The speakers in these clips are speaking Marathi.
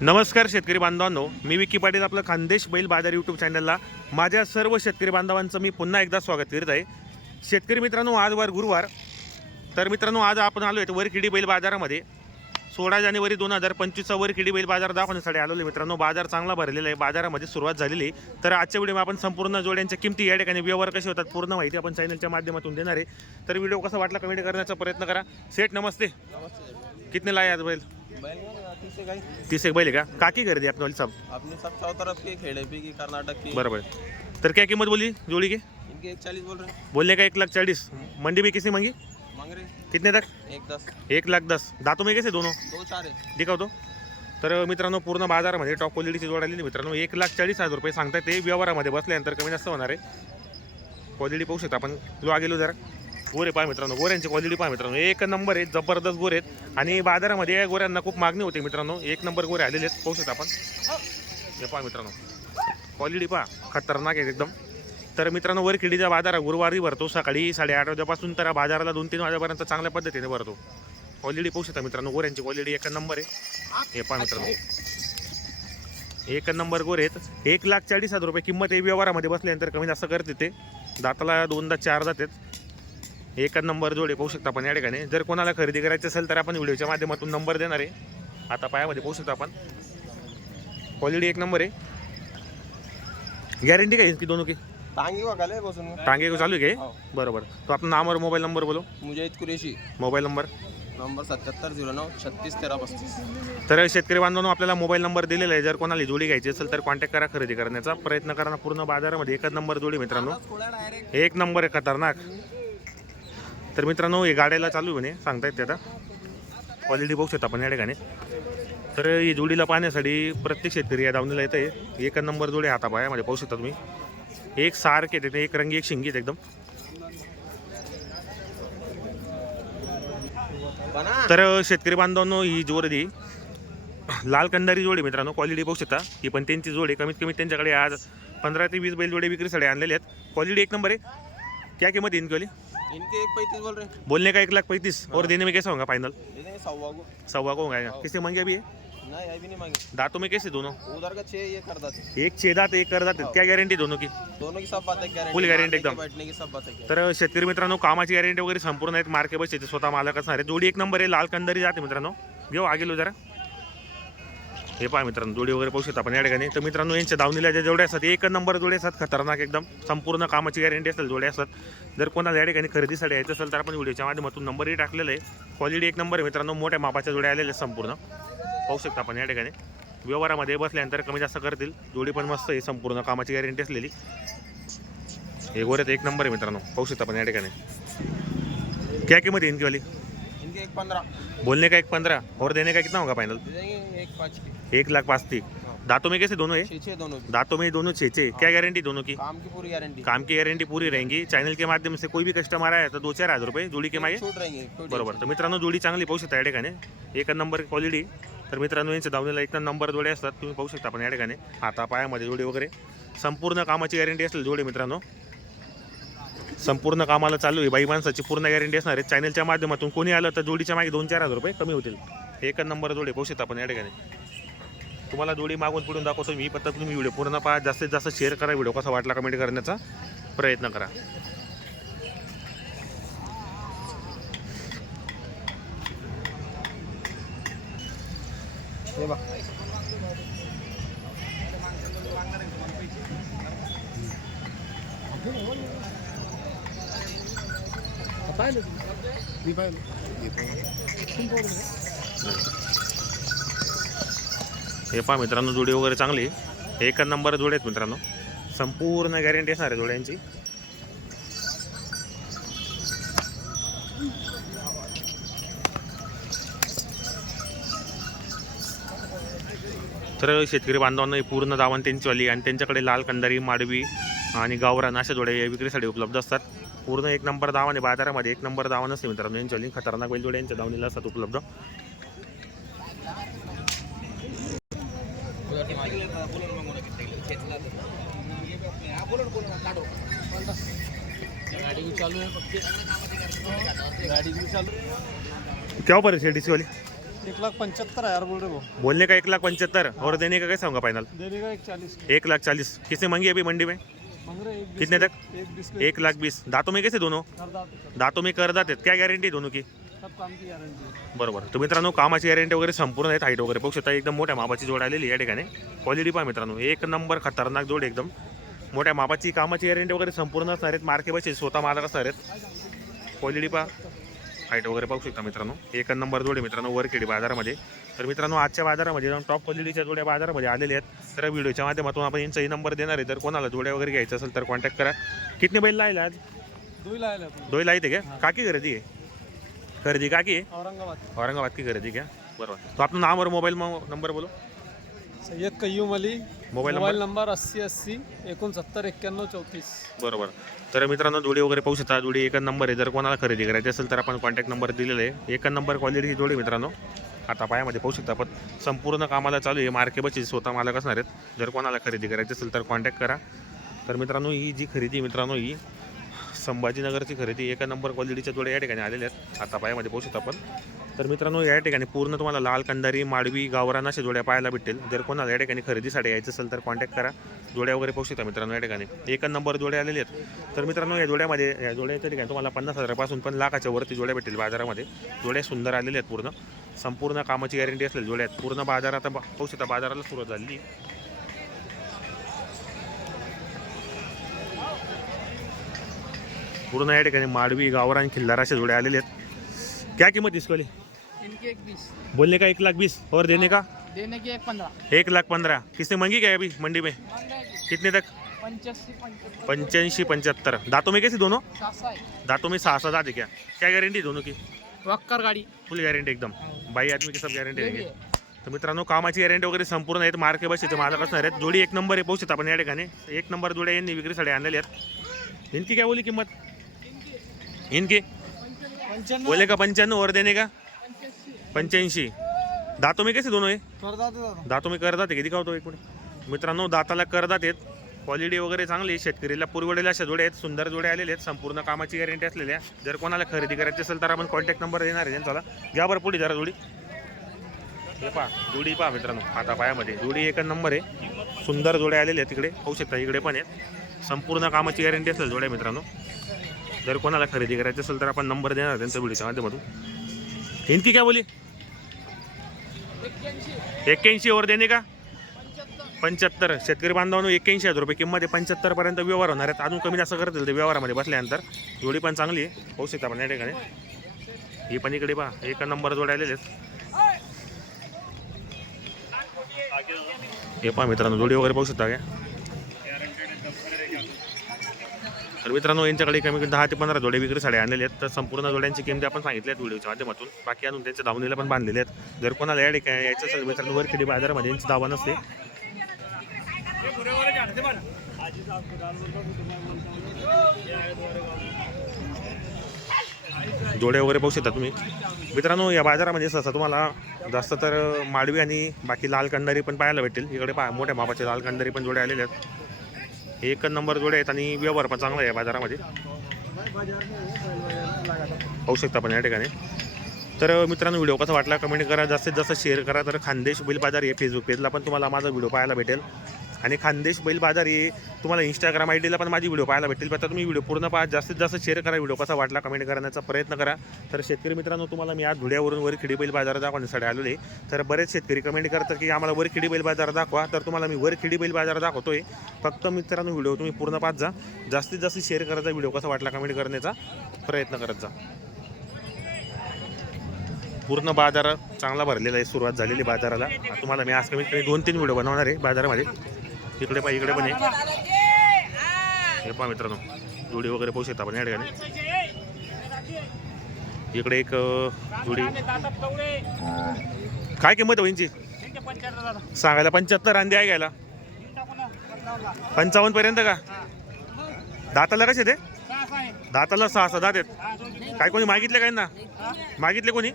नमस्कार शेतकरी बांधवांनो मी विकी पाटील आपलं खानदेश बैल बाजार यूट्यूब चॅनलला माझ्या सर्व शेतकरी बांधवांचं मी पुन्हा एकदा स्वागत करीत आहे. शेतकरी मित्रांनो आज वार गुरुवार. तर मित्रांनो आज आपण आलो आहे वरकिडी बैल बाजारामध्ये. सोळा जानेवारी दोन हजार पंचवीसचा वरकिडी बैल बाजार दाखवण्यासाठी आलेलो आहे मित्रांनो. बाजार चांगला भरलेला आहे. बाजारामध्ये सुरुवात झालेली तर आजच्या व्हिडिओ आपण संपूर्ण जोड्यांच्या किमती या ठिकाणी व्यवहार कसे होतात पूर्ण माहिती आपण चॅनलच्या माध्यमातून देणार आहे. तर व्हिडिओ कसा वाटला कमेंट करण्याचा प्रयत्न करा. सेठ नमस्ते. कितने लाए आज बैल तीस एक बैल है का? काकी कर दी आपने वाली साहब अपने सब चारों तरफ के खेड़े भी की कर्नाटक की. बराबर. तर क्या कीमत बोली जोड़ी की? इनके एक चालीस बोल रहे. हैं बोलने का एक लाख चालीस मंडी में किसने मांगी? मांग रहे. कितने तक? एक दस. एक लाख दस. दातों में कैसे दोनों? दो चार है. दिखावतो तर मित्रांनो पूर्ण बाजारामध्ये टॉप क्वालिटीची जोड आलेली मित्रांनो. एक लाख चाळीस हजार रुपये सांगताय ते व्यवहारामध्ये बसल्यानंतर कमी जास्त होणार आहे. क्वालिटी पाहू शकता आपण. लो आ गेलो जरा. गोरे पहा मित्रांनो गोऱ्यांची क्वालिटी पहा मित्रांनो. एक नंबर आहे जबरदस्त गोरे आहेत. आणि बाजारामध्ये या गोऱ्यांना खूप मागणी होते मित्रांनो. एक नंबर गोरे आलेले आहेत. पाहू शकता आपण. हे पहा मित्रांनो. क्वालिटी पहा. खतरनाक आहे एकदम. तर मित्रांनो वर किडीचा बाजार गुरुवारी भरतो. सकाळी साडेआठ वाजेपासून तर बाजाराला दोन तीन वाजेपर्यंत चांगल्या पद्धतीने भरतो. क्वालिटी पाहू शकता मित्रांनो गोऱ्यांची क्वालिटी एक नंबर आहे. हे पहा मित्रांनो. एक नंबर गोरे आहेत. एक लाख चाळीस हजार रुपये किंमत हे व्यवहारामध्ये बसल्यानंतर कमी जास्त करते ते. दाताला दोनदा चार जातात एक नंबर जोडे पाहू शकता आपण या ठिकाणी. जर कोणाला खरेदी करायची असेल तर आपण व्हिडिओच्या माध्यमातून नंबर देणार आहे. आता पायामध्ये पाहू शकता आपण. क्वालिटी एक नंबर आहे. गॅरंटी काय इसकी दोनों की? टांगी टांगे को चालू आहे हो. बरोबर. तो आपलं नाम और मोबाईल नंबर बोलो. मुझे कुरेशी. मोबाईल नंबर नंबर सत्याहत्तर झिरो नऊ छत्तीस तेरा पस्तीस. तर शेतकरी बांधवांनो आपल्याला मोबाईल नंबर दिलेला आहे. जर कोणाला जोडी घ्यायची असेल तर कॉन्टॅक्ट करा खरेदी करण्याचा प्रयत्न करा. ना पूर्ण बाजारामध्ये एकच नंबर जोडी मित्रांनो. एक नंबर आहे खतरनाक. तर मित्रांनो हे गाड्याला चालू आहे म्हणे. सांगता ते आता. क्वालिटी बघू शकता आपण या ठिकाणी. तर ही जोडीला पाहण्यासाठी प्रत्येक शेतकरी या दावणीला येतं आहे एक नंबर जोडी हातापायामध्ये पाहू शकता तुम्ही. एक सारखे तिथे एक रंगी एक शिंगीत एकदम. तर शेतकरी बांधवांनो ही जोडी लाल कंदारी जोडी मित्रांनो क्वालिटी पाहू शकता ही. पण त्यांची जोडी कमीत कमी त्यांच्याकडे आज पंधरा ते वीस बैल जोडे विक्रीसाठी आणलेले आहेत. क्वालिटी एक नंबर आहे. क्या किंमत येईन इनकी इनके एक पैंतीस बोल रहे हैं। बोलने का एक लाख पैंतीस और देने में कैसा होगा फाइनल सवा को सवा को होगा किससे मंगे अभी है नहीं अभी नहीं मांगे। दांतों में कैसे दोनों? उधर का छः ये कर देते। एक छेदात एक करदात क्या गॅरंटी दोनों की? दोनों की सब बात है गारंटी Full guarantee एकदम. बैठने की सब बात है तर शेतकरी मित्रांनो कामाची गॅरंटी वगैरे संपूर्ण आहेत मार्के बस याचे स्वतः मालक असणार आहे जोडी एक नंबर आहे लाल कंदारी जाते मित्रांनो. घेऊ आगे लो जरा. हे पहा मित्रांनो जोडी वगैरे पाहू शकता आपण या ठिकाणी. तर मित्रांनो यांच्या दावणीला ज्या जोड्या असतात एक नंबर जोडे असतात खतरनाक एकदम. संपूर्ण कामाची गॅरंटी असेल जोड्या असतात. जर कोणाला या ठिकाणी खरेदीसाठी यायचं असेल तर आपण व्हिडिओच्या माध्यमातून नंबरही टाकलेला आहे. क्वालिटी एक नंबर आहे मित्रांनो मोठ्या मापाच्या जोड्या आलेल्या आहेत संपूर्ण. पाहू शकता आपण या ठिकाणी. व्यवहारामध्ये बसल्यानंतर कमी जास्त करतील. जोडी पण मस्त आहे संपूर्ण कामाची गॅरंटी असलेली. हे गोऱ्यात एक नंबर आहे मित्रांनो. पाहू शकता आपण या ठिकाणी. क्या किंमत है एक पंद्रह बोलने का एक पंद्रह और देने का कितना होगा फाइनल एक पाँच की. एक लाख पाँच थी दांतों में कैसे दोनों है छः दोनों की. दांतों में दोनों छे छे क्या गारंटी दोनों की? काम की पूरी गारंटी काम की गारंटी पूरी रहेगी. चॅनल के माध्यम से कोई भी कस्टमर आहे तर दो चार हजार रुपये जोडी के मागे? बरोबर. तर मित्रांनो जोडी चांगली पाहू शकता या ठिकाणी एक नंबर क्वालिटी तर मित्रांनो यांच्या दावणीला एक नंबर जोडे असतात. तुम्ही पाहू शकता आपण या ठिकाणी हाता पायामध्ये जोडी वगैरे. संपूर्ण कामाची गॅरंटी असेल जोडी मित्रांनो. संपूर्ण कामाला चालू आहे. बाई माणसाची पूर्ण गॅरंटी असणार आहे. चॅनलच्या माध्यमातून कोणी आलं तर जोडीच्या मागे दोन चार हजार रुपये कमी होतील. एक नंबर जोडे पाहू शकता आपण या ठिकाणी. तुम्हाला जोडी मागून पुढून दाखवतो मी. पत्ता तुम्ही व्हिडिओ पूर्ण पहा. जास्तीत जास्त शेअर करा व्हिडिओ कसा वाटला कमेंट करण्याचा प्रयत्न करा. हे हे पहा मित्रांनो जोडी वगैरे चांगली. आहे. एक नंबर जोडे आहेत मित्रांनो. संपूर्ण गॅरंटी असणार आहे जोड्यांची. तर शेतकरी बांधवांना ही पूर्ण दावण त्यांची वाली आणि त्यांच्याकडे लाल कंदारी माडवी आणि गावरान अशा जोड्या या विक्रीसाठी उपलब्ध असतात. पूर्ण एक नंबर आहे बाजारामध्ये एक नंबर दावण असते मित्रांनो यांची वाली खतरनाक बैल जोड्या यांच्या दावणीला असतात उपलब्ध. है क्या पर है डीसी वाली? एक लाख पंचहत्तर हजार बोल रहे वो बोलने का एक लाख पंचहत्तर और देने का कैसा होगा फाइनल देने का एक चालीस एक लाख चालीस किसने मांगी अभी मंडी में? कितने तक? एक लाख बीस. दांतों में कैसे दोनों? दांतों में करदात आहेत काय गॅरंटी दोनों की? बरोबर. तर मित्रांनो कामाची गॅरंटी वगैरे संपूर्ण आहेत हाईट वगैरे. बघू शकता एकदम मोठ्या मापाची जोड आलेली या ठिकाणी. क्वालिटी पहा मित्रांनो. एक नंबर खतरनाक जोड एकदम. मोठ्या मापाची कामाची गॅरंटी वगैरे संपूर्ण असणार आहेत. मार्के बसे स्वतः मालक असणार आहेत. क्वालिटी पहा. हाईट वगैरे पाहू शकता मित्रांनो. एक नंबर जोड मित्रांनो वरखेडी बाजारामध्ये. तर मित्रांनो आजच्या बाजारामध्ये जाऊन टॉप क्वालिटीच्या जोड्या बाजारामध्ये आलेल्या आहेत. तर व्हिडिओच्या माध्यमातून आपण यांचाही नंबर देणार आहे. जर कोणाला जोड्या वगैरे घ्यायचं असेल तर कॉन्टॅक्ट करा. कितने बैल लायला आज? दो लाए अपन दोन लाईत आहे का? काकी खरेदी आहे? खरेदी काकी औरंगाबाद. औरंगाबाद की खरेदी क्या बरोबर. तो आपलं नाम और मोबाईल नंबर बोलो Syed Qayyum Ali mobile mobile number number अस्सी अस्सी एकोणसत्तर एक्क्याण्णव चौतीस. बरोबर. तर मित्रांनो जोडी वगैरे पाहू शकता. जोडी एक नंबर आहे. जर कोणाला खरेदी करायची असेल तर आपण कॉन्टॅक्ट नंबर दिलेला आहे. एक नंबर क्वालिटीची जोडी मित्रांनो. आता पायामध्ये पाहू शकता आपण. संपूर्ण कामाला चालू आहे. मार्के बची स्वतः मालक असणार आहेत. जर कोणाला खरेदी करायची असेल तर कॉन्टॅक्ट करा. तर मित्रांनो ही जी खरेदी मित्रांनो ही संभाजीनगरची खरेदी एका नंबर क्वालिटीच्या जोड्या या ठिकाणी आलेल्या आहेत. आता पायामध्ये पोहोचत आपण. तर मित्रांनो या ठिकाणी पूर्ण तुम्हाला लाल कंदारी माडवी गावरान अशा जोड्या पाहायला भेटेल जर कोणाला या ठिकाणी खरेदीसाठी यायचं असेल तर कॉन्टॅक्ट करा. जोड्या वगैरे पाहू शकता मित्रांनो या ठिकाणी. एक नंबर जोड्या आलेले आहेत. तर मित्रांनो या जोड्यामध्ये या जोड्याच्या ठिकाणी तुम्हाला पन्नास हजारापासून पण लाखाच्या वरती जोड्या भेटेल बाजारामध्ये. जोड्या सुंदर आलेल्या आहेत पूर्ण. संपूर्ण कामाची गॅरंटी असलेल्या जोड्या आहेत. पूर्ण बाजार आता पाहू शकता बाजाराला सुरुवात झाली. पूर्ण या ठिकाणी माडवी गावरान खिल्लार अशा जोड्या आलेल्या आहेत. क्या किंमत दिसकली इनकी एक बीस बोलने का एक लाख बीस और देने का? देने की एक पंद्रह. एक लाख पंद्रह. किसने मांगी क्या अभी मंडी में? कितने तक? पंचासी पंचहत्तर दांतों में कैसे दोनों? सात दांतों में सहा सहा दांत है क्या? क्या गारंटी दोनों की? वक्कर गाड़ी. फुल गारंटी एकदम. बाई आदमी की सब गारंटी देंगे तर मित्रांनो कामाची गॅरंटी वगैरे संपूर्ण आहेत. मार्के बसेचे मालक असणार आहेत. जोडी एक नंबर आहे पाहू शकता आपण या ठिकाणी. एक नंबर जोड्या यांनी विक्रीसाठी आणलेल्या आहेत. इनकी क्या बोली किंमत? इनकी. बोले का पंच्याण्णव? और देने का? पंच्याऐंशी. दातों में कैसे दोनों दातों मी करदात किती खावतो एक मिनिट मित्रांनो दाताला करदात आहेत. क्वालिटी वगैरे चांगली. शेतकरीला पुरवडेला अशा जोड्या आहेत सुंदर जोड्या आलेल्या आहेत संपूर्ण कामाची गॅरंटी असलेल्या. जर कोणाला खरेदी करायची असेल तर आपण कॉन्टॅक्ट नंबर देणार आहे त्यांचा घ्या बरं पुढे जरा जोडी. हे पहा जोडी पहा मित्रांनो. आता पायामध्ये जोडी एक नंबर आहे. सुंदर जोड्या आलेल्या आहेत तिकडे. पाहू शकता इकडे पण आहेत. संपूर्ण कामाची गॅरंटी असेल जोड्या मित्रांनो. जर कोणाला खरेदी करायची असेल तर आपण नंबर देणार आहे त्यांच्या व्हिडिओच्या माध्यमातून. इनकी क्या बोली? एक्क्याऐंशी वर देणे का? पंच्याहत्तर. शेतकरी बांधवांनो एक्क्याऐंशी हजार रुपये किंमत आहे. पंच्याहत्तरपर्यंत व्यवहार होणार आहेत. अजून कमी जास्त करतील ते व्यवहारामध्ये बसल्यानंतर. जोडी पण चांगली आहे. पाहू शकता पण या ठिकाणी. ही पण इकडे पहा. एक नंबर जोड आलेले आहेत. हे पहा मित्रांनो जोडी वगैरे पाहू शकता का? तर मित्रांनो यांच्याकडे कमी कमी दहा ते पंधरा जोडे विक्री साड्या आणलेले आहेत. तर संपूर्ण जोड्यांची किमती आपण सांगितल्या आहेत व्हिडिओच्या माध्यमातून. बाकी अजून त्यांच्या दावणीला पण बांधलेले आहेत. जर कोणाला या ठिकाणी यायचं असेल मित्रांनो वरखेडी बाजारामध्ये यांची दावा नसते जोड्या वगैरे पाहू शकता तुम्ही. मित्रांनो या बाजारामध्ये सहसा तुम्हाला जास्त तर माडवी आणि बाकी लाल कंडारी पण पाहायला भेटेल. इकडे पा मोठ्या मापाचे लाल कंडारी पण जोड्या आलेल्या आहेत. हे एक नंबर जोडे आहेत आणि व्यवहार पण चांगला आहे बाजारामध्ये. पाहू शकता आपण या ठिकाणी. तर मित्रांनो व्हिडिओ कसा वाटला? कमेंट करा. जास्तीत जास्त शेअर करा. तर खानदेश बैल बाजार हे फेसबुक पेजला पण तुम्हाला माझा व्हिडिओ पाहायला भेटेल. आणि खानदेश बैल बाजार हे तुम्हाला इंस्टाग्राम आय डीला पण माझी व्हिडिओ पाहायला भेटतील. पण तुम्ही व्हिडिओ पूर्ण पाहा. जास्तीत जास्त शेअर करा व्हिडिओ कसा वाटला कमेंट करण्याचा प्रयत्न करा. तर शेतकरी मित्रांनो तुम्हाला मी आज धुळ्यावरून वर खिडी बैल बाजार दाखवण्यासाठी आलेले. आहे तर बरेच शेतकरी कमेंट करतात की आम्हाला वर खिडी बैल बाजार दाखवा. तर तुम्हाला मी वर खिडी बैल बाजार दाखवतोय. फक्त मित्रांनो व्हिडिओ तुम्ही पूर्ण पाहत जा. जास्तीत जास्त शेअर करायचा व्हिडिओ कसा वाटला कमेंट करण्याचा प्रयत्न करत जा. पूर्ण बाजार चांगला भरलेला आहे सुरुवात झालेली बाजाराला. तुम्हाला मी आज कमीत कमी दोन तीन व्हिडिओ बनवणार आहे बाजारामध्ये. इकडे पहा इकडे पण आहे. हे पहा मित्रांनो जोडी वगैरे पाहू शकता आपण या ठिकाणी. इकडे एक जोडी. काय किंमत आहे यांची सांगायला पंच्याहत्तर अंडी आहे घ्यायला. पंचावन्न पर्यंत का? दाताला कसे ते दाताला सहा सहा दात आहेत. काय कोणी मागितले काय ना मागितले कोणी?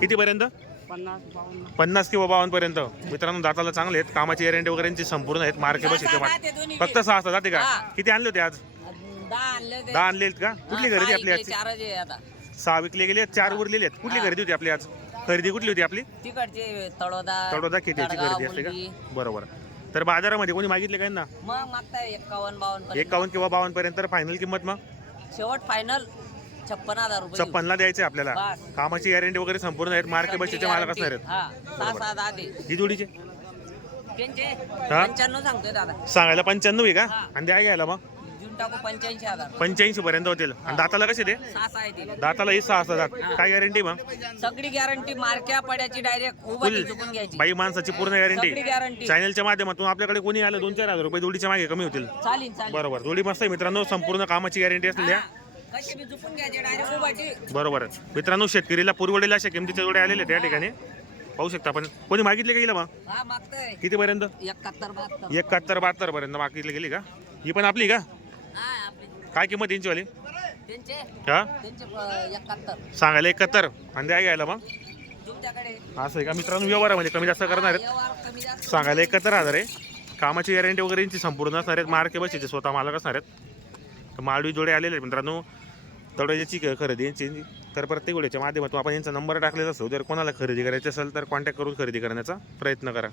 किती पर्यंत पन्नास बावन्न. पन्नास किंवा बावन्न पर्यंत. मित्रांनो दाताला चांगले आहेत. कामाची गॅरंटी वगैरे यांची संपूर्ण आहेत. मार्के बस येते फक्त सहा सहा जाते का? किती आणले होते आज? दहा आणले आहेत का? कुठली खरेदी आपली आज सहा विकले गेले चार उरलेले आहेत. कुठली खरेदी होती आपली आज? खरेदी कुठली होती आपली? तिकडचे तळोदा खरेदी असते का. बरोबर. तर बाजारामध्ये कोणी मागितले काय ना मग मागताय एक्कावन्न बावन्न पर्यंत. एकावन्न किंवा बावन्न पर्यंत फायनल किंमत मग? शेवट फायनल छप्पन हजार रुपये देऊ. छप्पनला द्यायचे आपल्याला. बस. कामाची गॅरंटी वगैरे संपूर्ण आहेत. मार्के बसचे मालक असणार आहेत. हा सहा सहा ही जोडीचे? त्यांचे? पंच्याण्णव सांगतोय दादा. सांगायला पंच्याण्णव आहे का? हा. आणि द्या घ्यायला मग. टाकू पंच्याऐंशी हजार. पंच्याऐंशी पर्यंत होतील. आणि दाताला कसे ते? सहा सहा येतील. दाताला ही सहा असतात काय गॅरंटी मग? सगळी गॅरंटी मार्क्या पड्याची डायरेक्ट उभं फुल. चुकून घ्यायची. बाई माणसाची पूर्ण सगळी गॅरंटी चॅनलच्या माध्यमातून आपल्याकडे कोणी आलं दोन चार हजार रुपये जोडीच्या मागे कमी होतील. चालीन चालीन बरोबर. जोडी मस्त आहे मित्रांनो. संपूर्ण कामाची गॅरंटी असलेल्या हा. बरोबर मित्रांनो शेतकरीला पुरवडेला अशा किमतीच्या जोड्या आलेल्या आहेत त्या ठिकाणी. पाहू शकता आपण. कोणी मागितले गेलं मग? किती पर्यंत एकाहत्तर बहात्तर. पर्यंत मागितली गेली का? ही पण आपली का? हा आपले. काय किंमत यांची वाली हा? सांगायला एकाहत्तर. आणि द्या घ्यायला मग. असं आहे का? मित्रांनो व्यवहारामध्ये कमी जास्त करणार आहेत. व्यवहार सांगायला एकाहत्तर हजार आहे. कामाची गॅरंटी वगैरे यांची संपूर्ण असणार आहेत. मार्के बसायचे स्वतः मालक असणार आहेत. तर माळवी जोडे आलेले आहेत मित्रांनो. तडोजाची खरेदी यांची तर प्रत्येक वेळेच्या माध्यमातून आपण यांचा नंबर टाकलेला असतो. जर कोणाला खरेदी करायची असेल तर कॉन्टॅक्ट करून खरेदी करण्याचा प्रयत्न करा.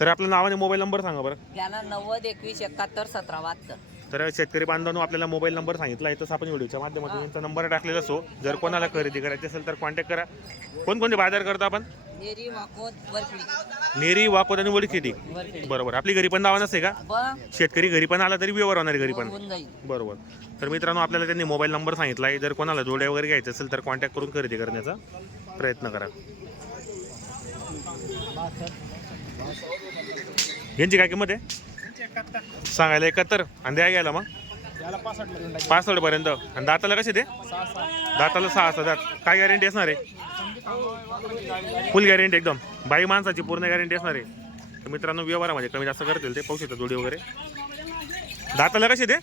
तर आपलं नाव आणि मोबाईल नंबर सांगा बरं. नव्वद एकवीस एकाहत्तर सतरा बहात्तर. तर शेतकरी बांधवांनो आपल्याला मोबाईल नंबर सांगितला आहे. तसं आपण व्हिडिओच्या माध्यमातून यांचा नंबर टाकलेला असो. जर कोणाला खरेदी करायची असेल तर कॉन्टॅक्ट करा. कोणकोणते बाजार करतो आपण? नेरी वाकोद वरखडी. नेरी वापर आणि वडखिडी वरखडी. बरोबर. आपली घरी पण दावा नसते का? शेतकरी घरी पण आला तरी व्यवहार होणार आहे घरी पण. होऊन जाईल. बरोबर. तर मित्रांनो आपल्याला त्यांनी मोबाईल नंबर सांगितला आहे. जर कोणाला जोड्या वगैरे घ्यायचे असेल तर कॉन्टॅक्ट करून खरेदी करण्याचा प्रयत्न करा. यांची काय किंमत आहे? सांगायला एकाहत्तर. आणि द्या घ्यायला मग. पासष्ट पर्यंत आणि दाताला कसे ते? दाताला सहा असतात दात. काय गॅरंटी असणार आहे? फुल गॅरंटी एकदम. बाई माणसाची पूर्ण गॅरंटी असणार आहे. मित्रांनो व्यवहारामध्ये कमी जास्त करतील ते. पाहू शकतात जोडी वगैरे. दाताला कसे ते?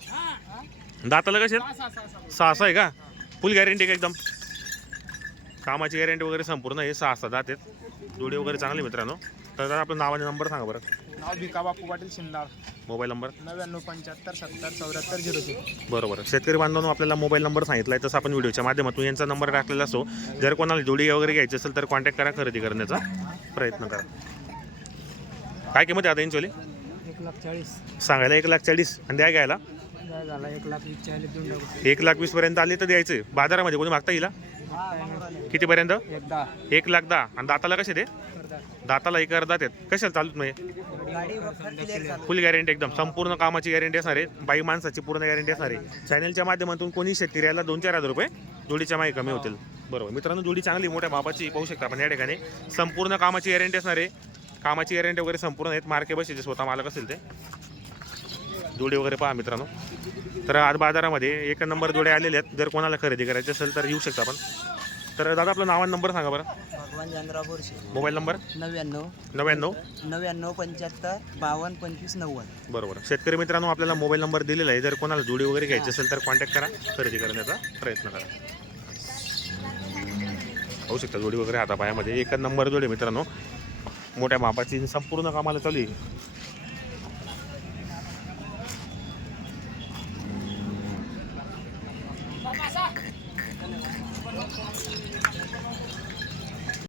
दाताला कसे? सहा सहा आहे का? फुल गॅरंटी का एकदम? कामाची गॅरंटी वगैरे संपूर्ण हे सहा सहा दात आहेत. जोडी वगैरे चांगली मित्रांनो. तर जरा आपलं नावाने नंबर सांगा बरं. नाव भिका बापू पाटील शिंदाळ. Mobile number? नव्याण्णव पंच्याहत्तर सत्तर चौऱ्याहत्तर झिरो झिरो. बरोबर. शेतकरी बांधवांनो आपल्याला मोबाईल नंबर सांगितला आहे तसं आपण व्हिडिओच्या माध्यमातून यांचा नंबर टाकलेला असो. जर कोणाला जोडी वगैरे घ्यायची असेल तर कॉन्टॅक्ट करा खरेदी करण्याचा प्रयत्न करा. काय किंमत आहे आता यांची एक लाख चाळीस. सांगायला एक लाख चाळीस. आणि द्या घ्यायला. काय झाला एक लाख वीस चाळीस देऊन टाकू. एक लाख वीस पर्यंत आले तर द्यायचे. बाजारामध्ये कोणी मागता येईल कितीपर्यंत एकदा एक लाख दहा. आणि दाताला कसे ते? दाताला एक अर्धा आहेत कशाला चालूत नाही फुल गॅरंटी एकदम. संपूर्ण कामाची गॅरंटी असणार आहे. बाई माणसाची पूर्ण गॅरंटी असणार आहे. चॅनलच्या माध्यमातून कोणी शेतकऱ्याला दोन चार हजार रुपये जोडीच्या मागे कमी होतील. बरोबर. मित्रांनो जोडी चांगली मोठ्या मापाची पाहू शकता आपण या ठिकाणी. संपूर्ण कामाची गॅरंटी असणार आहे. कामाची गॅरंटी वगैरे संपूर्ण आहेत. मार्के बसायचे स्वतः मालक असेल ते. जोडी वगैरे पहा मित्रांनो. तर आज बाजारामध्ये एक नंबर जोडे आलेले आहेत. जर कोणाला खरेदी करायची असेल तर येऊ शकता आपण. तर दादा आपलं नाव आणि नंबर सांगा बरं. भगवान जानराव बोरशे. Mobile number? नव्याण्णव. नव्याण्णव. नव्याण्णव पंच्याहत्तर बावन्न पंचवीस नव्वद. बरोबर. शेतकरी मित्रांनो आपल्याला मोबाईल नंबर दिलेला आहे. जर कोणाला जोडी वगैरे घ्यायची असेल तर कॉन्टॅक्ट करा. खरेदी करण्याचा प्रयत्न करा. होऊ शकता. जोडी वगैरे हातापायामध्ये. एकच नंबर जोडी आहे मित्रांनो. मोठ्या मापाची संपूर्ण कामाला चालू आहे.